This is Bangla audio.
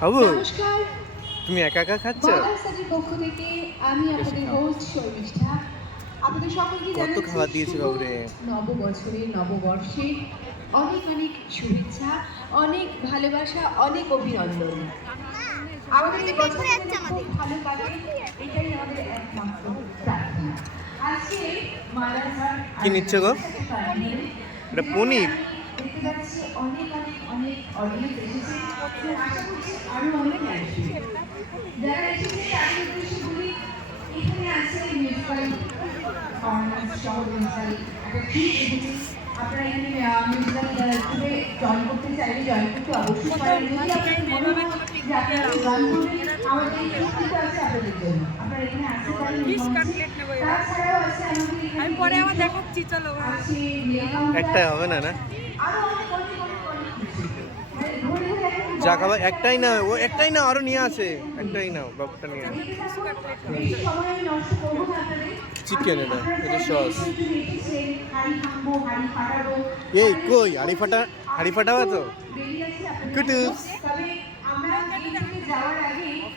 বাবু নমস্কার, তুমি একা একা খাচ্ছ? বলার সাথের পক্ষ থেকে আমি আপনাদের হোস্ট শর্মিষ্ঠা। আপনাদের সকলকে কত জানাচ্ছি খাবার দিয়েছি শুভ বাবুরে। নববছরে নববর্ষে অনেক অনেক শুভেচ্ছা, অনেক ভালোবাসা, অনেক অভিনন্দন। আমাদের এই বছরটা যেন খুব ভালো কাটে, এটাই আমাদের একমাত্র প্রার্থনা। আজকে মালারহাট কি নিচ্ছ গো? এটা পনির। দেখতে পাচ্ছি অনেক অনেক অনেক অডিয়েন্স এসেছে এবং আশা করছি আরো অনেক আসবে। যারা এসেছে তাদের উদ্দেশ্যে বলি, এখানে আছে মিউজিক্যাল পারফরম্যান্স সহ মিউজিক্যাল একটা ট্রিট এসেছে। আপনারা এখানে মিউজিক্যাল গ্রুপে জয়েন করতে চাইলে জয়েন করতে অবশ্যই পারেন। যদি আপনাদের মনে হয় যে আপনারা গান করবেন, আমাদের এই ট্রিটটা আছে আপনাদের জন্য। আপনারা এখানে আসতে পারেন। তাছাড়াও আছে আমাদের এখানে আমি পরে আবার দেখাচ্ছি, চলো। আছে একটাই হবে না না? আরো অনেক অনেক অনেক অনেক কিছু। মানে ঘুরে ঘুরে একদম যা খাবার একটাই না, ও একটাই না, আরো নিয়ে আসে। একটাই নাও, বাবুটা নিয়ে আসে। বেশি সময় আমি নষ্ট করবো না আপনাদের। চিকেন এটা, এটা সস। হাড়ি ভাঙবো, হাড়ি ফাটাবো। এই কই হাড়ি ফাটাবা তো? বেরিয়ে আছি আপনাদের কুটুস। তবে আমরা এই দিকে যাওয়ার আগে